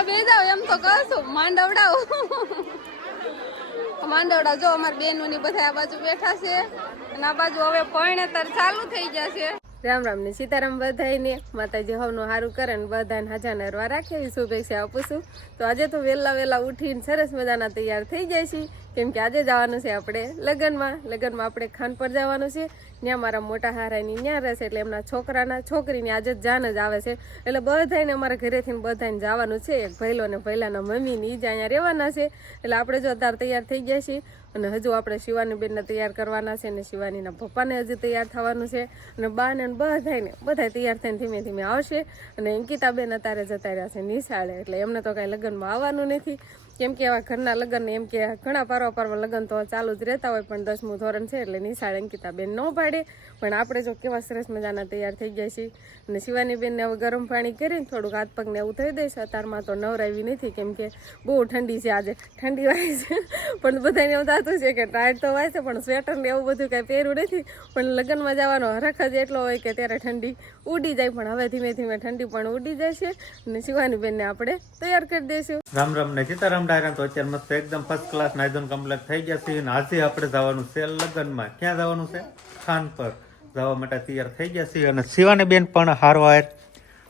હેઠા બે જાવ એમ તો કશું માંડવડાવ માંડવડા જો અમારી બેનો ની બધા આ બાજુ બેઠા છે અને આ બાજુ હવે પરણેતર ચાલુ થઈ જશે. રામ રામ ને સીતારામ બધાઈને માતાજી હવનું સારું કરે ને બધાને હાજા નરવા રાખે એવી શુભેચ્છા આપું છું. તો આજે તો વહેલા ઉઠીને સરસ મજાના તૈયાર થઈ જાય છે કેમ કે આજે જવાનું છે આપણે લગ્નમાં આપણે ખાન પર જવાનું છે. ત્યાં મારા મોટા હારાની ત્યાં રહેશે એટલે એમના છોકરાના છોકરીની આજે જાન જ આવે છે એટલે બધાને અમારા ઘરેથી બધાને જવાનું છે. એક ભૈલો ને ભૈલાના મમ્મીની જ અહીંયા રહેવાના છે એટલે આપણે જો અત્યારે તૈયાર થઈ ગયા છીએ અને હજુ આપણે શિવાની બેનને તૈયાર કરવાના છે ને શિવાનીના પપ્પાને હજુ તૈયાર થવાનું છે અને બાને બધા તૈયાર થઈને ધીમે ધીમે આવશે. અને અંકિતાબેન અત્યારે જતા રહ્યા છે નિશાળે એટલે એમને તો કાંઈ લગ્નમાં આવવાનું નથી કેમ કે આવા ઘરના લગ્ન એમ કે ઘણા પારવા લગ્ન તો ચાલુ જ રહેતા હોય પણ 10મું ધોરણ છે એટલે નિશાળે અંકિતાબેન ન પાડે. પણ આપણે જો કેવા સરસ મજાના તૈયાર થઈ જાય છે અને શિવાની બેનને હવે ગરમ પાણી કરીને થોડુંક હાથ પગને એવું થઈ દઈશ. અત્યારમાં તો નવરાવી નથી કેમ કે બહુ ઠંડી છે આજે ઠંડી વાય છે પણ બધાને એવું થતું છે કે ટાઈટ તો વાય છે પણ સ્વેટર ને એવું બધું કાંઈ પહેર્યું નથી. પણ લગ્નમાં જવાનો હરખ જ એટલો હોય કે ત્યારે ઠંડી ઉડી જાય પણ હવે ધીમે ધીમે ઠંડી પણ ઉડી જાય છે અને શિવાની બેનને આપણે તૈયાર કરી દઈશું. રામ રામ ને સીતારામ ડાયરા. તો અત્યારે મસ્ત એકદમ ફર્સ્ટ ક્લાસ નાઈધોન કમ્પ્લીટ થઈ જશે અને આજે આપણે જવાનું છે લગ્નમાં. ક્યાં જવાનું છે? ખાન પર જવા માટે તૈયાર થઈ જશે અને શિવાની બેન પણ હારવાર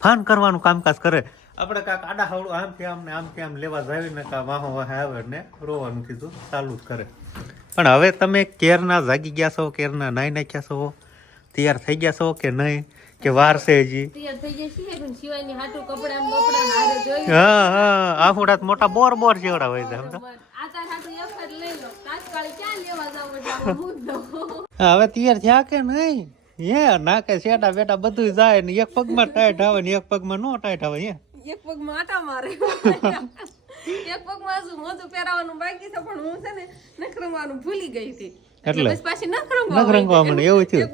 ફાન કરવાનું કામકાજ કરે. આપણે કાંક આડા હવડું આમથી આમ લેવા જાવીને કાં વાહો વાહે આવે ને રોવાનું કીધું ચાલુ જ કરે. પણ હવે તમે કેરના જાગી ગયા છો, કેરના નાઈ નાખ્યા છો, તૈયાર થઈ ગયા છો કે નહીં કે વાર છે હજી? હા આફુડા મોટા બોર જેવડા હોય છે. હવે તૈયાર થયા કે નહીં? હે નાકે શેટા બેટા બધું જાય ને એક પગમાં ટાઈટ આવે ને એક પગમાં નો ટાઈટ આવે. એક પગમાં આટા મારે એક પગમાં હજુ મોજું પહેરાવાનું બાકી છે પણ હું છે ને નખરંગવાનું ભૂલી ગઈ હતી એટલે પાછી નખરંગવા મને એવું થયું.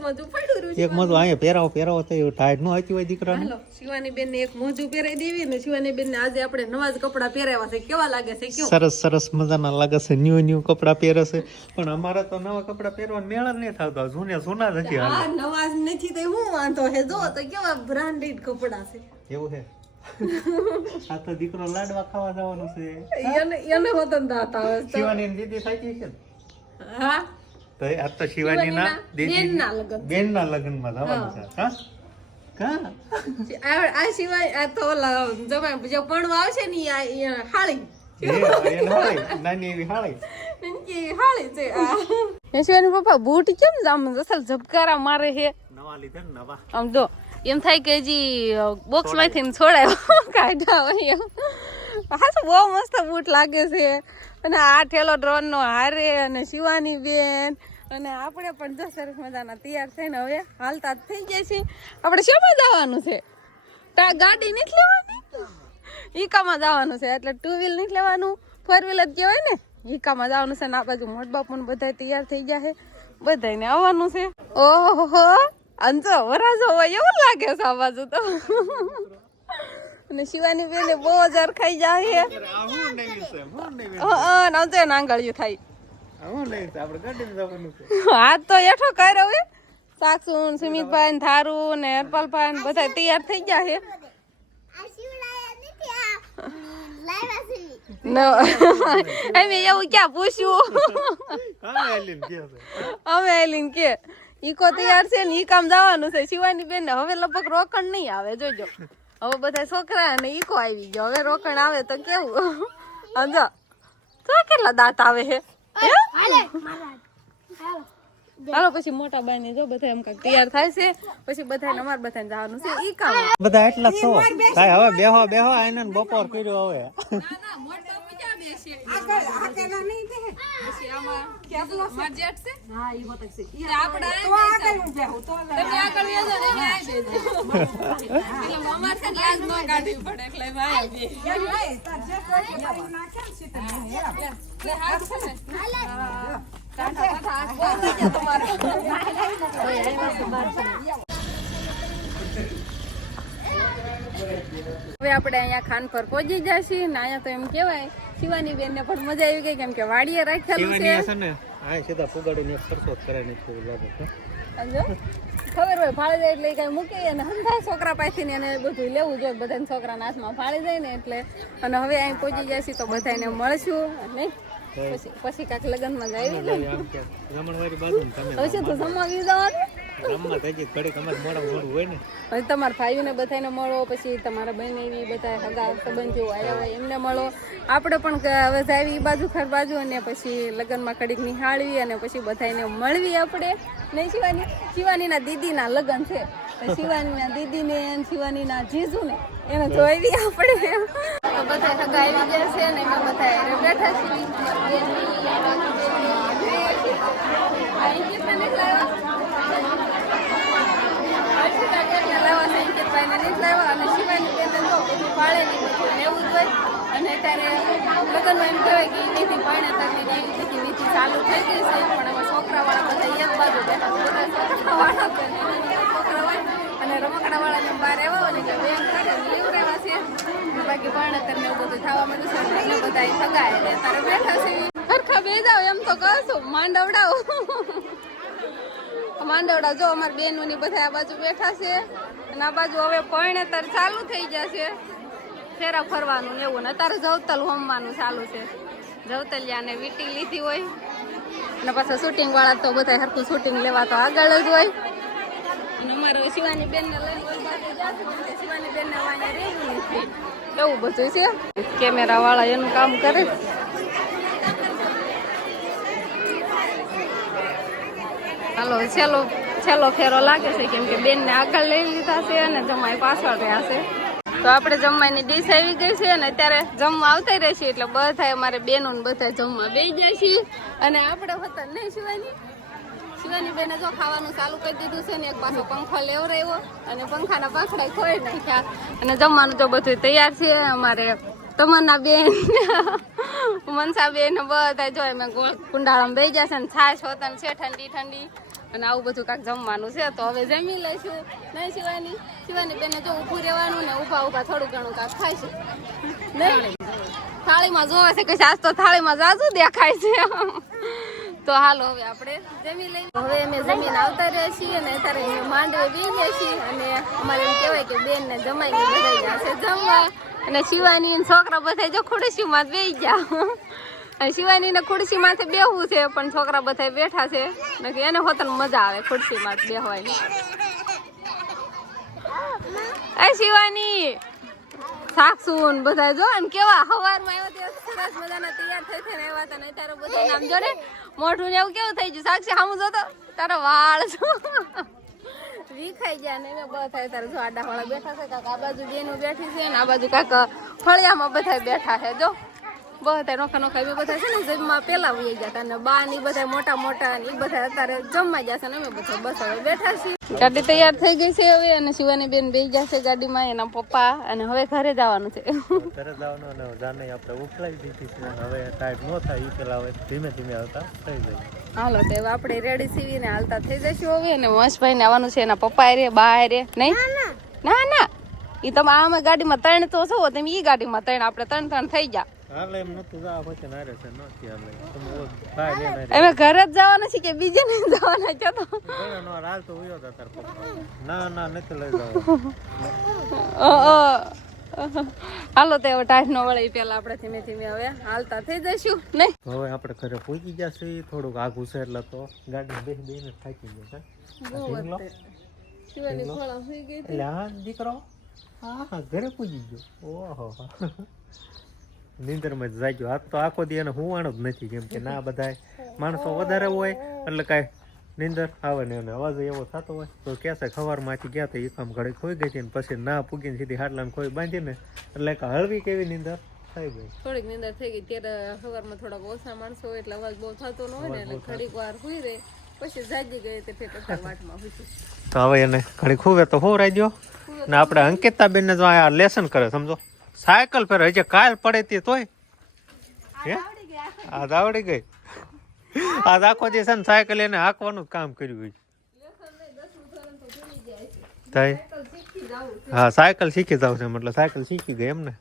એક મોજું અહીંયા પહેરાવો થયું ટાઈટ નો હતી હોય દીકરાને. શિવાની બેન ને એક મોજું પહેરાવી દેવી ને શિવાની બેન ને આજે આપણે નવા જ કપડા પહેરાવ્યા છે. કેવા લાગે છે? સરસ મજાના લાગે છે. ન્યુ કપડા પહેરે છે પણ અમારા તો નવા કપડા પહેરવાનો મેળ જ નહીં થતો. જૂના જ હતી. આ નવા જ નથી તો હું વાંધો છે. જો તો કેવા બ્રાન્ડેડ કપડા છે. એવું છે. આ તો દીકરો લાડવા ખાવા જવાનું છે. એને વતન દાત આવે. શિવાની દીદી થાય છે. હા તો આ તો શિવાની ના બેન ના લગ્ન માં જવાનું છે. આ સિવાય આ તો જમાઈ જે ભણવા આવશે ને હાળી નાની એવી હાળી છે. શિવાની પપ્પા બૂટ કેમ જામ અસલ ઝબકારા મારે છે? નવા લીધે ને નવા. આમ જો એમ થાય કે હજી બોક્સ માંથી છોડાયો કાઢ્યા હોય એમ. હા તો બહુ મસ્ત બૂટ લાગે છે. અને આ ઠેલો ડ્રોન નો હારે અને શિવાની બેન અને આપણે પણ જો સરસ મજાના તૈયાર થઈને હવે હાલતા થઈ જાય છે. આપણે શેમાં જવાનું છે? ગાડી નથી લેવાની, ઈકામાં જવાનું છે. એટલે 2 વ્હીલ નથી લેવાનું, 4 વ્હીલ જ કહેવાય ને. ઈકામાં જવાનું છે ને આ બાજુ મોટ બાપુ બધા તૈયાર થઈ ગયા છે. બધાને આવવાનું છે. ઓહો અંજો વરાજો હોય એવું લાગે છે આ બાજુ તો. અને શિવાની બેને બહુ જ અરખાઈ જાય છે. આંગળિયું થાય. હાથ તો એઠો કર્યો હવે. સાક્ષુન સુમિતભાઈ ને થારું ને હરપાલભાઈ ને બધા તૈયાર થઈ ગયા છે. એવું ક્યાં પૂછ્યું? અમે એલિન કે ઈકો તૈયાર છે ને ઈ કામ જવાનું છે. શિવાની બેન ને હવે લગભગ રોકણ નહીં આવે. જોજો હવે બધા છોકરા અને ઈકો આવી ગયો. હવે રોકણ આવે તો કેવું? સમજો તો કેટલા દાંત આવે છે. હાલો પછી મોટા બાઈ ને જો બધા એમ કાંઈક તૈયાર થાય છે પછી બધાને અમારે બધાને જવાનું છે ઈ કામ. બધા એટલા છો કાઈ હવે બેહો આઈને બપોર કર્યો હવે. હવે આપણે અહીંયા ખાન પર પહોંચી જાય છીએ ને અહીંયા તો એમ કેવાય શિવાની બેન ને પણ મજા આવી ગઈ કેમ કે વાડીએ રાખેલું છે. સીધા ફુગાડીને સરસો કરાવીને લાગે છે. ખબર હોય ફાળી જાય એટલે કઈ મૂકી અને હંધા છોકરા પાસેથી એને બધું લેવું જોઈએ બધાને છોકરાના હાથમાં ફાળી જાય ને એટલે અને હવે અહીં પહોંચી જશે તો બધાને મળશું અને પછી કાંક લગ્નમાં જાય હવે તો સમાવી જવાનું હવે તમારા ભાઈઓને બધાને મળો પછી તમારા બહેન એવી બધા હગા સંબંધીઓ આવ્યા હોય એમને મળો આપણે પણ હવે જાવી એ બાજુ ખર બાજુ અને પછી લગ્નમાં કડીક નિહાળવી અને પછી બધાને મળવી આપણે નહીં શિવાનીના દીદીના લગ્ન છે શિવાનીના દીદીને શિવાનીના જીજુને એને જોઈ આપણે તો બધા હગા આવી ગયા છે ને એમાં બધા બેઠા છીએ અને શિવાની બેન બધું પાળે નહીં બધું લેવું જ હોય અને અત્યારે લગ્નમાં એમ કહેવાય કે એથી પરણેતરની એવી વિધિ ચાલુ થઈ ગઈ છે પણ એમાં છોકરાવાળા બધા એક બાજુ બેઠા બધા છોકરાવાળા છોકરા હોય અને રમકડાવાળાને બહાર આવ્યા હોય ને કે બેન કરે લીવ રહેવા છે બાકી પરણેતરને એવું બધું થવા માંડ્યું છે એને બધા સગાય અત્યારે બેઠા છે સરખા બે જાવ એમ તો કશું માંડવડાવો માંડવડા જો અમારા બેનોની બધા આ બાજુ બેઠા છે અને આ બાજુ હવે પરણેતર ચાલુ થઈ જશે ફેરા ફરવાનું ને એવું ને અત્યારે જવતલ હોમવાનું ચાલુ છે જવતલિયાને વીટી લીધી હોય અને પાછા શૂટિંગ વાળા તો બધા સરખું શૂટિંગ લેવા તો આગળ જ હોય અને અમારે શિવાની બેનને લઈને શિવાની બેનને અહીંયા રહેવું નથી એવું બધું છે કેમેરા વાળા એનું કામ કરે હાલો છેલ્લો ફેરો લાગે છે કેમ કે બેનને આગળ લઈ લીધા છે અને જમાઈ પાછળ રહ્યા છે તો આપણે જમવાની ડીશ આવી ગઈ છે અને અત્યારે જમવા આવતા રહેશે એટલે બધા અમારે બેનો ને બધા જમવા બેસી જાય છે અને આપણે હોતા નહીં શિવાની બેને જો ખાવાનું ચાલુ કરી દીધું છે ને એક પાછો પંખો લેવરાવ્યો અને પંખાના પાંખડા ખોઈ નાખ્યા અને જમવાનું જો બધું તૈયાર છે અમારે તમન્ના બેન મનસા બેન બધા જો એમ ગોળ કુંડાળામાં બેસી જશે ને છાશ હોતા છે ઠંડી અને આવું બધું કાંઈક જમવાનું છે તો હવે જમી લઈશું નહીં શિવાની બેને જો ઊભું રહેવાનું ને ઊભા થોડું ઘણું કાંઈક ખાઈશું નહીં થાળીમાં જોવે છે કે આજ તો થાળીમાં જાજુ દેખાય છે તો હાલો હવે આપણે જમી લઈએ હવે અમે જમીન આવતા રહ્યા છીએ અને અત્યારે માંડવે બેસી ગયા છીએ અને અમારે એમ કહેવાય કે બેન ને જમાઈ બધા જશે જમવા અને શિવાની છોકરા બધા જો ખુરશીમાં બેસી ગયા અને શિવાની ને ખુરશી માથે બેહવું છે પણ છોકરા બધા બેઠા છે એને હોતન મજા આવે ખુરશી માં બેહવાની શિવાની સાક્ષુન બધા જો ને કેવા હવારમાં આવ્યા સરસ મજાના તૈયાર થઈ થઈને આવ્યા હતા ને અત્યારે બધા નામ જો ને મોઢું ને એવું કેવું થઈ ગયું સાક્ષી સામું જોતો તારા વાળ વિખાઈ ગયા ને એમાં બધા અત્યારે જો આડા વાળા બેઠા છે કાંક આ બાજુ બેનું બેઠી છે ને આ બાજુ કાંક ફળિયામાં બધા બેઠા છે જો બધા નોખા એ બધા છે ને જમવા પેલા ઉઈ ગયા અને બા ની બધા મોટા એ બધા અત્યારે જમવા જશે ને અમે બધા બસ હવે બેઠા છીએ ગાડી તૈયાર થઈ ગઈ છે હવે અને શિવાની બેન બેસી જશે ગાડીમાં એના પપ્પા અને હવે ઘરે જવાનું છે ઘરે જવાનું અને જાને આપણે ઉખલાવી દીધી છે હવે ટાઈટ ન થાય એ પેલા હવે ધીમે આવતા થઈ જાય હાલો તો હવે આપણે રેડી સીવીને હાલતા થઈ જશું હવે અને વંશભાઈ ને આવવાનું છે એના પપ્પા રે બા રે નહીં ના એ તમે આમાં ગાડીમાં 3 તો છો તમે ઈ ગાડીમાં 3 આપણે 3 થઈ જા હાલે એમ નતું જવા પછી નારે છે નથી હાલે તમે ભાઈ લે અમે ઘરે જ જવાના છે કે બીજે ને જવાના છે તો નો રાલ તો ઉયો તા તાર પપ્પા ના નથી લઈ જાવ હાલો તો હવે ટાઈટ નો વળે પેલા આપણે ધીમે હવે હાલતા થઈ જઈશું નહીં હવે આપણે ઘરે પહોંચી ગયા છે થોડુંક આઘું છે એટલે તો ગાડી બેસીને થાકી ગયા છે શિવાની ખોળા સુઈ ગઈ એટલે હા દીકરો હા ઘરે પહોંચી ગયો ઓહો નીંદરમાં જ જાગ્યો આજ તો આખો દી એને હુવાનું જ નથી કેમ કે ના બધા માણસો વધારે હોય એટલે કાંઈ નીંદર આવે ને એને અવાજ એવો થતો હોય તો કહેશે સવારમાંથી ગયા હતા એ કામ ઘડી ખોઈ ગઈ હતી ને પછી ના પૂગીને સીધી હાડલાને ખોઈ બાંધીને એટલે હળવી કેવી નીંદર થઈ ગઈ થોડીક નીંદર થઈ ગઈ ત્યારે સવારમાં થોડાક ઓછા માણસો હોય એટલે અવાજ બહુ થતો ન હોય ને એટલે ઘડીક વાર હુઈ રહે પછી જાગી ગઈ તે ફેર વાટમાં હુઈ તો હવે એને ઘડી ખુવે તો હોરાઈ દો ને આપણે અંકિતાબેન ને જો આ લેસન કરે સમજો સાયકલ પર હજી કાલ પડે તી તોય આજ આવડી ગઈ આજ આખો દિવસ સાયકલ એને હાંકવાનું જ કામ કર્યું હોય હા સાયકલ શીખી જાવ છે મતલબ સાયકલ શીખી ગઈ એમને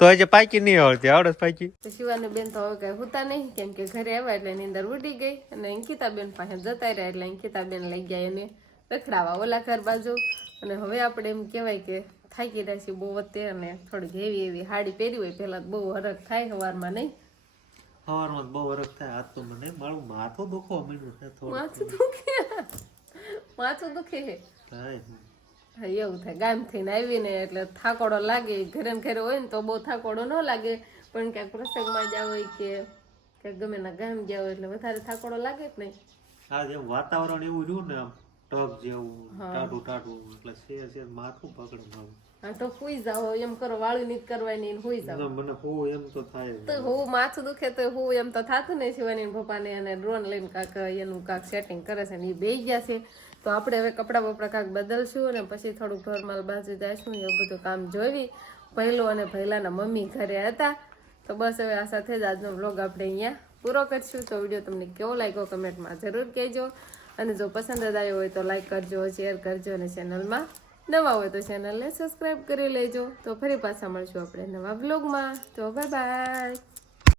તો હજી પાકી નહીં આવડતી આવડે પાકી શિવાની બેન તો હવે કઈ હોતા નહીં કેમ કે ઘરે આવ્યા એટલે એની અંદર ઉડી ગઈ અને અંકિતાબેન પાસે જતા રહ્યા એટલે અંકિતાબેન લઈ ગયા એને રખડાવા ઓલા ઘર બાજુ. અને હવે આપણે એમ કહેવાય કે થાકી રહ્યા છીએ બહુ વચ્ચે, અને થોડીક એવી સાડી પહેરી હોય પહેલા તો બહુ હરખ થાય સવારમાં નહીં. સવારમાં બહુ વરસ થાય. આજ તો મને મારું માથું દુખવા માંડ્યું છે થોડું. માથું દુખે છે. થાય હા એવું થાય. ગામ થઈને આવીને એટલે થાકોડો લાગે. ઘરે ને ઘરે હોય ને તો બહુ થાકોડો ન લાગે, પણ ક્યાંક પ્રસંગમાં જાવ હોય કે ક્યાંક ગમે ના ગામ જાવ એટલે વધારે થાકોડો લાગે જ નહીં. આજ એમ વાતાવરણ એવું રહ્યું ને આમ ટક જેવું ટાઢું ટાઢું એટલે છે માથું પકડે મારું. હા તો હુઈ જાઓ એમ કરો, વાળું નહીં કરવાની ને હુઈ જાઓ. મને હું એમ તો થાય તો હું માથું દુખે તો હું એમ તો થાતું નહીં. શિવાની પપ્પાને અને ડ્રોન લઈને કાંક એનું કાંક સેટિંગ કરે છે ને એ બેસી ગયા છે. તો આપણે હવે કપડાં બપડા કાંક બદલશું અને પછી થોડુંક ઘરમાં બાજુ જઈશું, એવું બધું કામ જોઈ. પહેલો અને પહેલાના મમ્મી ઘરે હતા. તો બસ હવે આ સાથે જ આજનો વ્લોગ આપણે અહીંયા પૂરો કરીશું. તો વિડીયો તમને કેવો લાગ્યો કમેન્ટમાં જરૂર કહેજો, અને જો પસંદ જ આવ્યો હોય તો લાઈક કરજો, શેર કરજો, અને ચેનલમાં નવા હોય તો ચેનલને સબસ્ક્રાઈબ કરી લેજો. તો ફરી પાછા મળશું આપણે નવા વ્લોગમાં. તો બાય બાય.